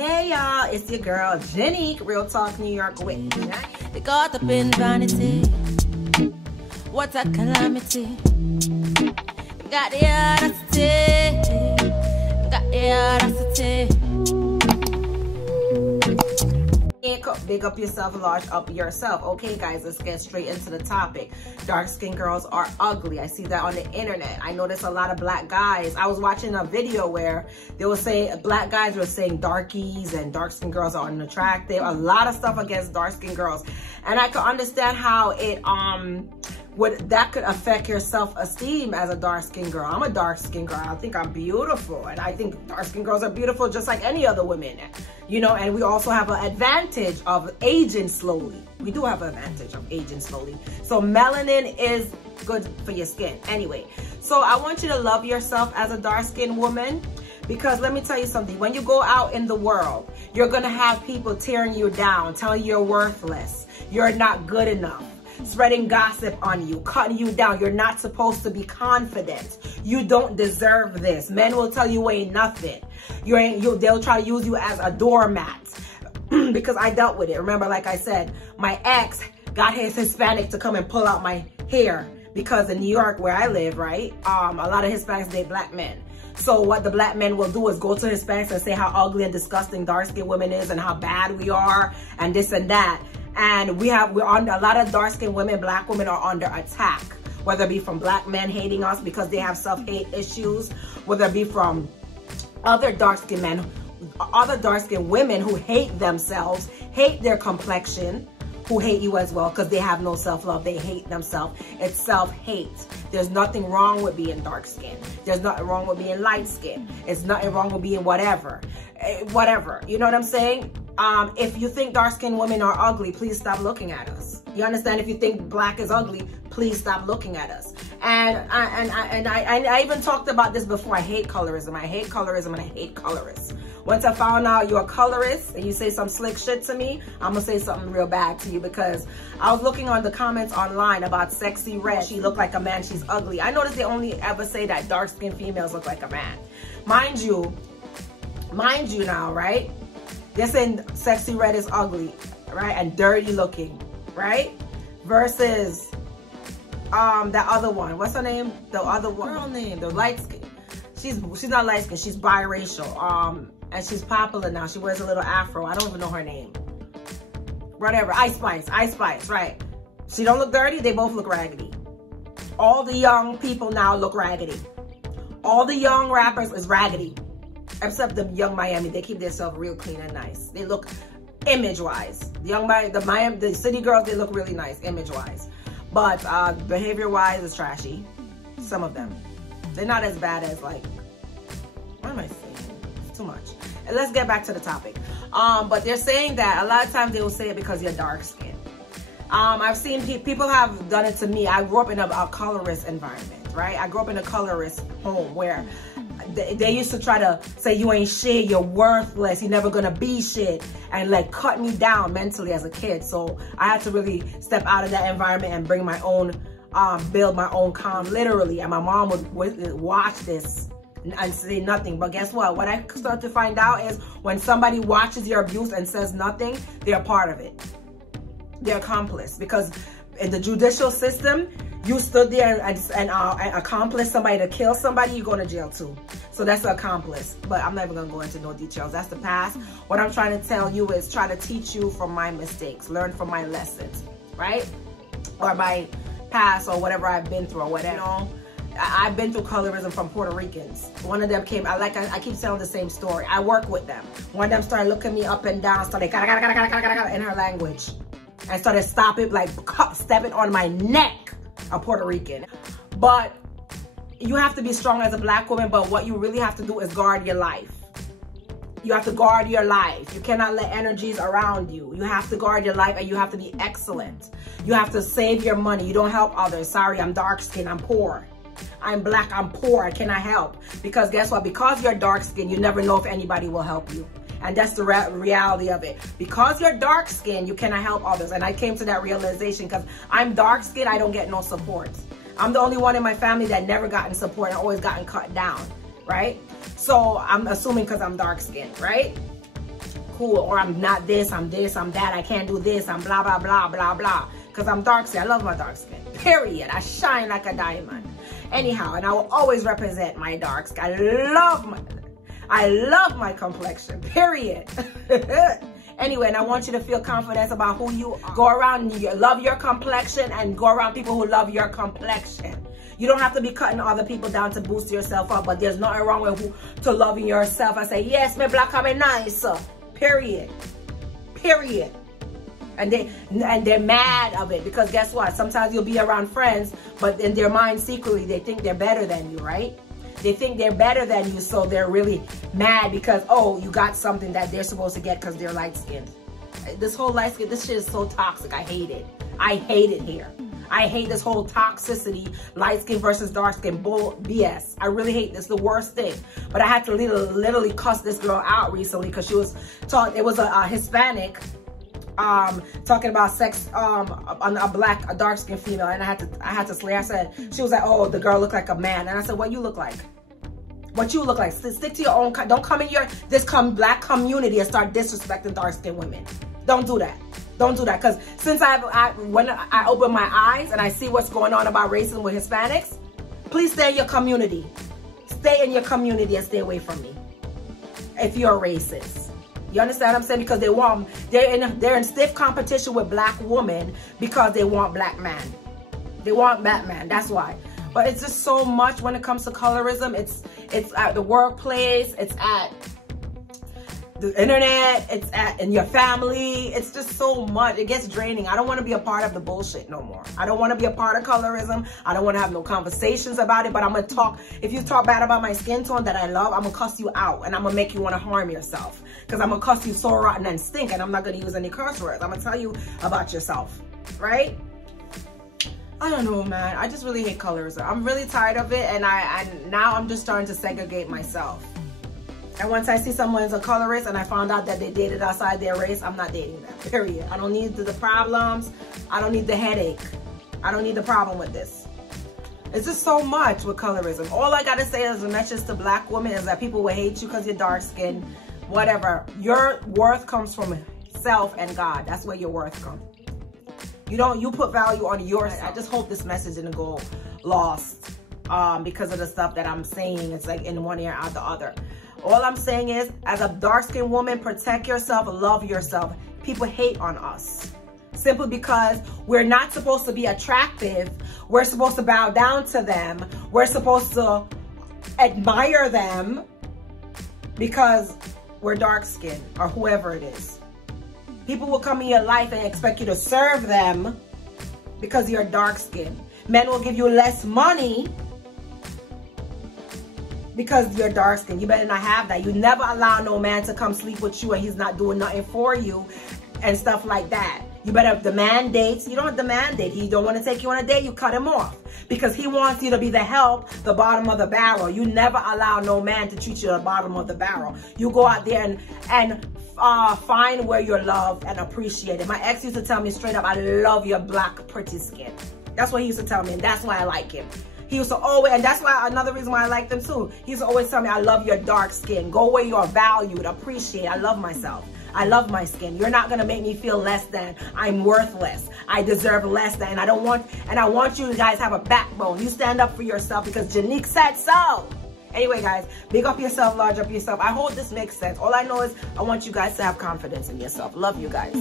Hey y'all, it's your girl Jenny, Real Talk New York with Jenny. They caught up in vanity. What a calamity. Got the audacity. Got the audacity. Big up yourself, large up yourself. Okay guys, let's get straight into the topic. Dark skinned girls are ugly. I see that on the internet. I notice a lot of black guys. I was watching a video where they were saying black guys were saying darkies and dark skinned girls are unattractive. A lot of stuff against dark skinned girls. And I could understand how it that could affect your self-esteem as a dark-skinned girl. I'm a dark-skinned girl. I think I'm beautiful, and I think dark-skinned girls are beautiful just like any other women, you know. And we also have an advantage of aging slowly. We do have an advantage of aging slowly. So melanin is good for your skin. Anyway, so I want you to love yourself as a dark-skinned woman, because let me tell you something. When you go out in the world, you're gonna have people tearing you down, telling you you're worthless, you're not good enough, spreading gossip on you, cutting you down. You're not supposed to be confident. You don't deserve this. Men will tell you ain't nothing. They'll try to use you as a doormat. Because I dealt with it. Remember, like I said, my ex got his Hispanic to come and pull out my hair, because in New York where I live, right, a lot of Hispanics date black men. So what the black men will do is go to Hispanics and say how ugly and disgusting dark-skinned women is and how bad we are and this and that. And we're on a lot of dark-skinned women, black women are under attack, whether it be from black men hating us because they have self-hate issues, whether it be from other dark-skinned men, other dark-skinned women who hate themselves, hate their complexion, who hate you as well because they have no self-love. They hate themselves. It's self-hate. There's nothing wrong with being dark-skinned. There's nothing wrong with being light-skinned. It's nothing wrong with being whatever. Whatever. You know what I'm saying? If you think dark-skinned women are ugly, please stop looking at us. You understand? If you think black is ugly, please stop looking at us. And I even talked about this before. I hate colorism. I hate colorism and I hate colorists. Once I found out you're a colorist and you say some slick shit to me, I'm gonna say something real bad to you, because I was looking on the comments online about Sexy Red. She looked like a man, she's ugly. I noticed they only ever say that dark-skinned females look like a man. Mind you now, right? They're saying Sexy Red is ugly, right? And dirty looking, right? Versus that other one. What's her name? The other one. Girl name, the light skin. She's not light skin, she's biracial. And she's popular now. She wears a little afro. I don't even know her name. Whatever. Ice Spice, right? She don't look dirty, they both look raggedy. All the young people now look raggedy. All the young rappers is raggedy. Except the young Miami, they keep themselves real clean and nice. They look image-wise. The city girls, they look really nice image-wise. But behavior-wise, it's trashy. Some of them. They're not as bad as, like, what am I saying? It's too much. And let's get back to the topic. But they're saying that a lot of times they will say it because you're dark-skinned. I've seen people have done it to me. I grew up in a colorist environment, right? I grew up in a colorist home where they used to try to say you ain't shit, you're worthless, you're never gonna be shit, and like cut me down mentally as a kid. So I had to really step out of that environment and bring my own, build my own calm, literally. And my mom would watch this and say nothing. But guess what? What I started to find out is when somebody watches your abuse and says nothing, they're part of it. They're accomplice. Because in the judicial system, you stood there and accomplished somebody to kill somebody, you go to jail too. So that's an accomplice. But I'm not even gonna go into no details. That's the past. What I'm trying to tell you is try to teach you from my mistakes, learn from my lessons, right? Or my past or whatever I've been through or whatever. You know, I've been through colorism from Puerto Ricans. One of them came, I keep telling the same story. I work with them. One of them started looking me up and down, started in her language. And started stopping, like stepping on my neck, a Puerto Rican. But you have to be strong as a black woman, but what you really have to do is guard your life. You have to guard your life. You cannot let energies around you. You have to guard your life and you have to be excellent. You have to save your money. You don't help others. Sorry, I'm dark skinned, I'm poor. I'm black, I'm poor, I cannot help. Because guess what? Because you're dark skinned, you never know if anybody will help you. And that's the reality of it. Because you're dark skinned, you cannot help others. And I came to that realization because I'm dark skinned, I don't get no support. I'm the only one in my family that never gotten support and always gotten cut down, right? So I'm assuming because I'm dark skinned, right? cool, or I'm not this, I'm that, I can't do this, I'm blah, blah, blah, blah, blah. Because I'm dark skin. I love my dark skin. Period. I shine like a diamond. Anyhow, and I will always represent my dark skin. I love my complexion. Period. Anyway, and I want you to feel confidence about who you are. Go around, love your complexion, and go around people who love your complexion. You don't have to be cutting other people down to boost yourself up, but there's nothing wrong with to loving yourself. I say, yes, me black and me nice. Period. Period. And they're mad of it, because guess what? Sometimes you'll be around friends, but in their mind secretly they think they're better than you, right? They think they're better than you, so they're really mad because, oh, you got something that they're supposed to get because they're light-skinned. This whole light-skin, this shit is so toxic. I hate it. I hate it here. I hate this whole toxicity, light skin versus dark skin, bull BS. I really hate this, the worst thing. But I had to literally cuss this girl out recently because she was taught, it was a Hispanic talking about sex on a dark skinned female, and I had to slay. I said, she was like, oh, the girl looked like a man. And I said, what you look like? What you look like? Stick to your own, don't come in this black community and start disrespecting dark skinned women. Don't do that. Don't do that, because since when I open my eyes and I see what's going on about racism with Hispanics, please stay in your community. Stay in your community and stay away from me if you're a racist. You understand what I'm saying? Because they're in stiff competition with black women because they want black man. They want Batman. That's why. But it's just so much when it comes to colorism. It's at the workplace. It's at the internet, it's in your family. It's just so much. It gets draining. I don't want to be a part of the bullshit no more. I don't want to be a part of colorism. I don't want to have no conversations about it, but I'm going to talk. If you talk bad about my skin tone that I love, I'm going to cuss you out, and I'm going to make you want to harm yourself, because I'm going to cuss you so rotten and stink, and I'm not going to use any curse words. I'm going to tell you about yourself, right? I don't know, man. I just really hate colorism. I'm really tired of it, and now I'm just starting to segregate myself. And once I see someone's a colorist and I found out that they dated outside their race, I'm not dating them, period. I don't need the problems. I don't need the headache. I don't need the problem with this. It's just so much with colorism. All I gotta say as a message to black women is that people will hate you because you're dark skinned, whatever. Your worth comes from self and God. That's where your worth comes. You put value on yourself. I just hope this message didn't go lost because of the stuff that I'm saying. It's like in one ear, out the other. All I'm saying is, as a dark-skinned woman, protect yourself, love yourself. People hate on us simply because we're not supposed to be attractive. We're supposed to bow down to them. We're supposed to admire them because we're dark-skinned, or whoever it is. People will come in your life and expect you to serve them because you're dark-skinned. Men will give you less money because you're dark skinned. You better not have that. You never allow no man to come sleep with you and he's not doing nothing for you and stuff like that. You better demand dates. You don't demand date. He don't want to take you on a date, you cut him off. Because he wants you to be the help, the bottom of the barrel. You never allow no man to treat you at the bottom of the barrel. You go out there and find where you're loved and appreciated. My ex used to tell me straight up, I love your black pretty skin. That's what he used to tell me, and that's why I like him. He used to always, and that's why another reason why I like them too. He used to always tell me, I love your dark skin. Go where you are valued, appreciate. I love myself. I love my skin. You're not gonna make me feel less than. I'm worthless. I deserve less than. I want you guys to have a backbone. You stand up for yourself because Janique said so. Anyway, guys, big up yourself, large up yourself. I hope this makes sense. All I know is I want you guys to have confidence in yourself. Love you guys.